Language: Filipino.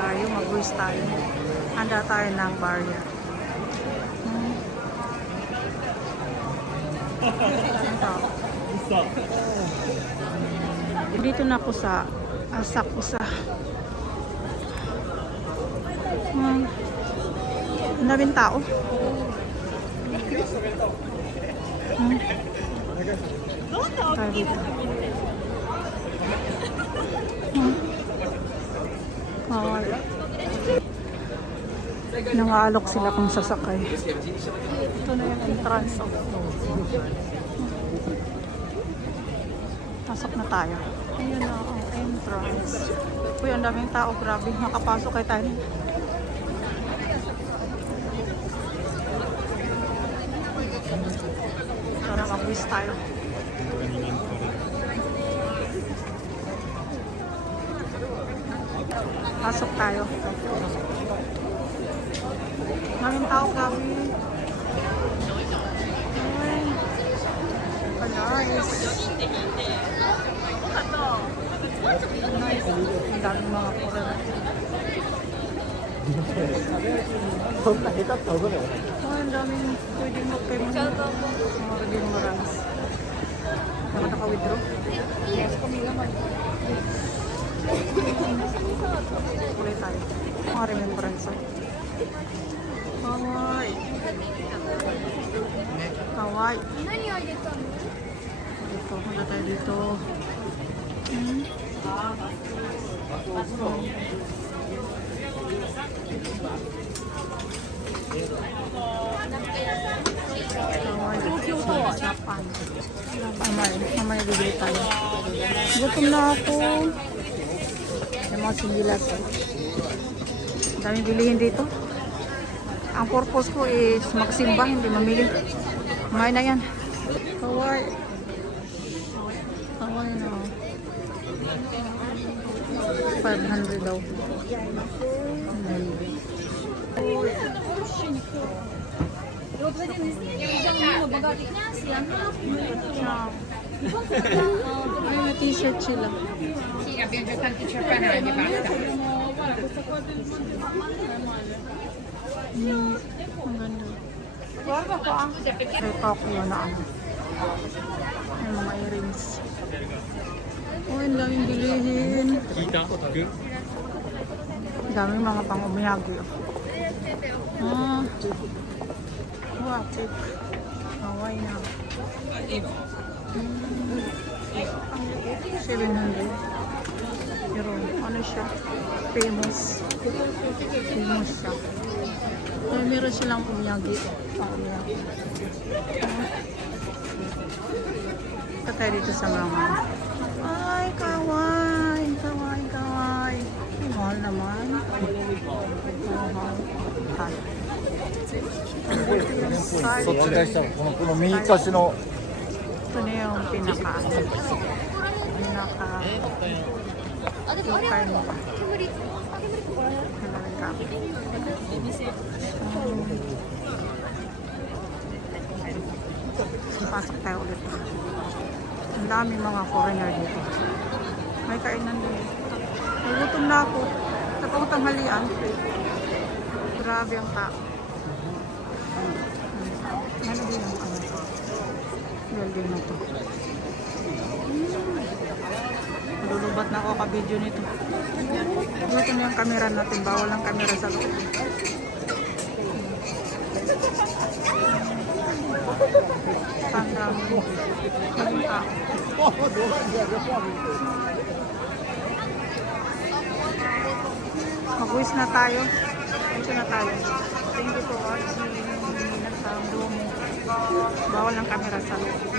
tayo, mag-wish tayo. Handa tayo ng barya. Dito na ako sa Asakusa. Ang daming tao. Tayo dito. Nangaalok sila kung sasakay. Ito na yung entrance. Pasok na tayo. Ayan na ang entrance. Uy, ang daming tao. Grabe. Makapasok kay tayo. Tara, mag-wish tayo. Pasok tayo. Maraming tao, grabe. Ay, nice. Nice. Ang daming mga pura. Ang daming pwedeng mag-payment. Mga redeemerance. Dapat naka-withdraw? Yes, kami naman. Kulay tayo. Mga remembrance. Kawaii. Kawaii. Dito, punta tayo dito. Japan. Mamaya bibili tayo. Gutom na ako. Yung mga sindilas. Dami bilihin dito. Ang purpose ko is magsimba, hindi mamili. Kumain na yan. Kawaii. Kawaii na. 500 daw. Ay, may t-shirt sila. Sì, abbiamo già tanti ciapanati, basta. Ang ganda. May Tokyo na ano. May mga earrings. Oh, ang daming bilihin. Ang daming mga pang-umiyagi. Wow, cake. Hawaii na. 700. Pero ano siya? Famous. Famous siya. Pero meron silang umiyagi. Pang-umiyagi. Patay dito sa mga. Ay, kawaii. Kawaii, kawaii. Mahal naman. Mahal. Tayo. そっち出したこの右端の Ito na yung pinaka Yokay mo. Pasok tayo ulit. Ang dami mga foreigner dito. May kainan din. Nagutom na ako. Sa pangtanghalian. Grabe ang tao. Ano din yung ano? Building na to. Lulubat na ako ka-video nito. Dito na yung camera natin. Bawal ang camera sa loob. Tandang. Maling tao. Mag-wish na tayo. Ito na tayo. Thank you for watching. Bawal ang camera sa loob.